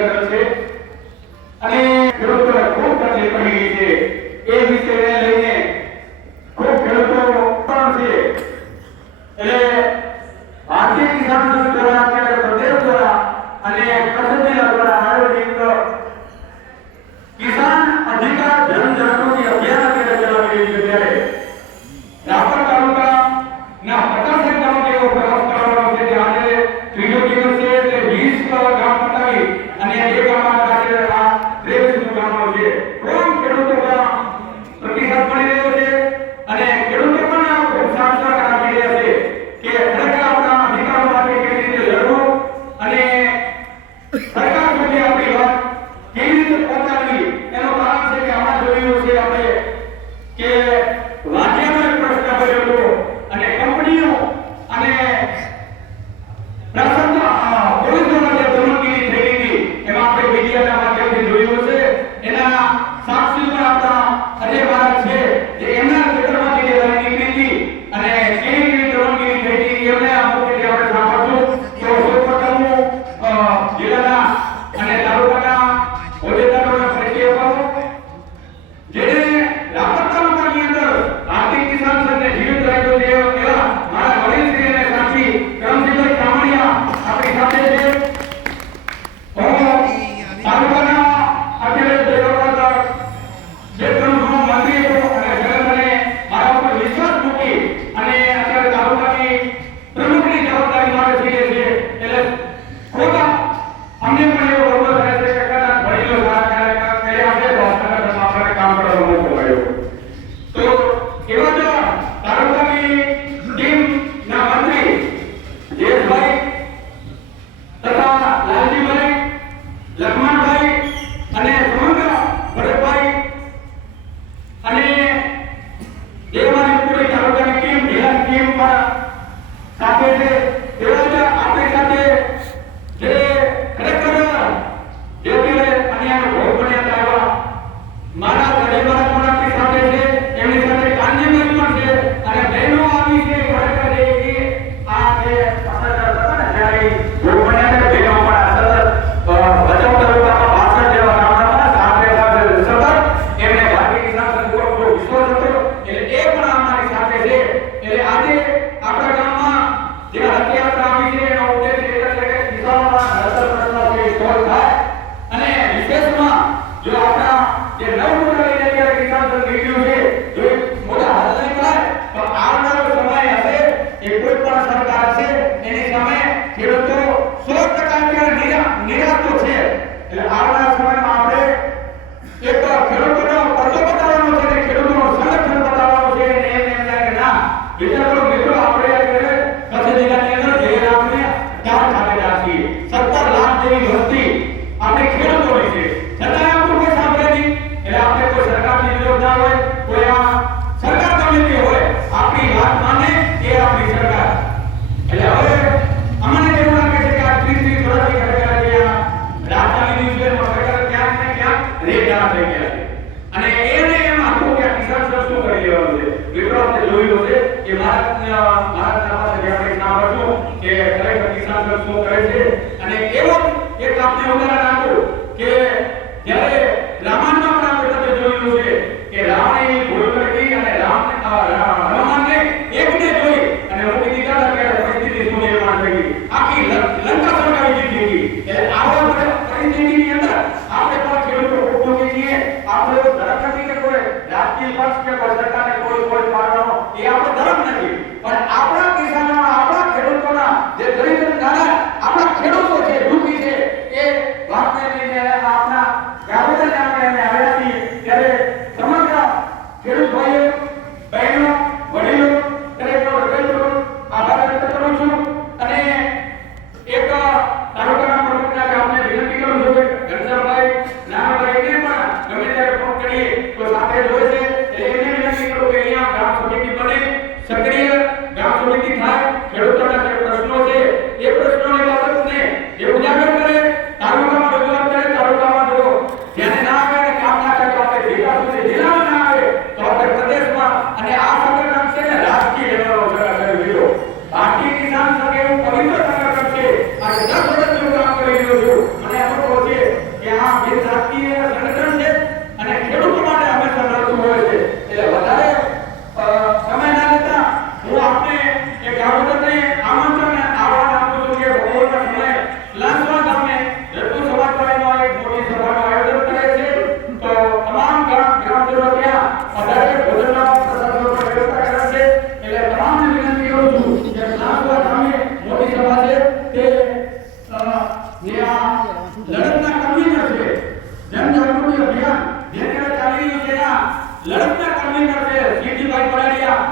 Gracias. ખેડૂતો સો ટકા અત્યારે નિરાશો છે. એટલે આવનારા સમયમાં આપણે એક તરફ ખેડૂતોનો પડતો બતાવવાનો છે અને ખેડૂતોનો સંગઠન બતાવવાનો છે અને એને એમ લાગે ના. વિચાર કરો મિત્રો આપણે અત્યારે કચ્છ જિલ્લાની અંદર જઈને આપણે ચાર ખાતેદાર છીએ સત્તર લાખ જેવી વસ્તી આપણે ખેડૂતોની છે. છતાં આપણું કોઈ સાંભળે એટલે આપણે કોઈ સરકારની વિરોધ હોય, કોઈ આ સરકાર ગમે હોય, આપણી વાત માને એ આપણી રેટા થઈ ગયા અને એને એમ આખું કે કિસાન સર કરી લેવાનું છે. મિત્રો આપણે જોયું છે કે ભારત ભારતના પાસે આપણે નામ હતું કે ખરેખર કિસાન સર કરે છે લડતના કન્વીનર છે જન જાગૃતિ અભિયાન જે કરે ચાલી રહ્યું છે લડતના કન્વીનર છે સીટીભાઈ પડાડિયા